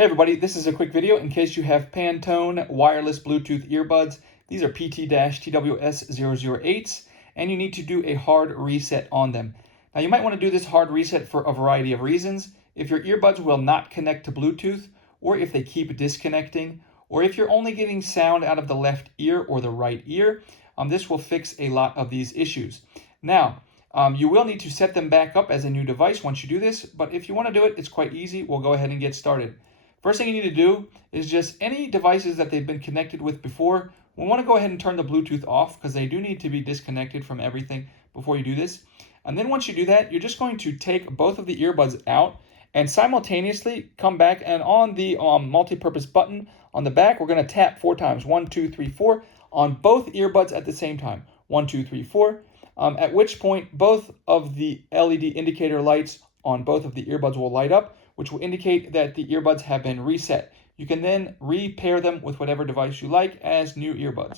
Hey everybody, this is a quick video in case you have Pantone wireless Bluetooth earbuds. These are PT-TWS008s and you need to do a hard reset on them. Now you might want to do this hard reset for a variety of reasons. If your earbuds will not connect to Bluetooth, or if they keep disconnecting, or if you're only getting sound out of the left ear or the right ear, this will fix a lot of these issues. Now, you will need to set them back up as a new device once you do this, but if you want to do it, it's quite easy. We'll go ahead and get started. First thing you need to do is just any devices that they've been connected with before, we want to go ahead and turn the Bluetooth off because they do need to be disconnected from everything before you do this. And then once you do that, you're just going to take both of the earbuds out and simultaneously come back, and on the multi-purpose button on the back, we're going to tap 4 times, 1, 2, 3, 4, on both earbuds at the same time, 1, 2, 3, 4, at which point both of the LED indicator lights on both of the earbuds will light up, which will indicate that the earbuds have been reset. You can then repair them with whatever device you like as new earbuds.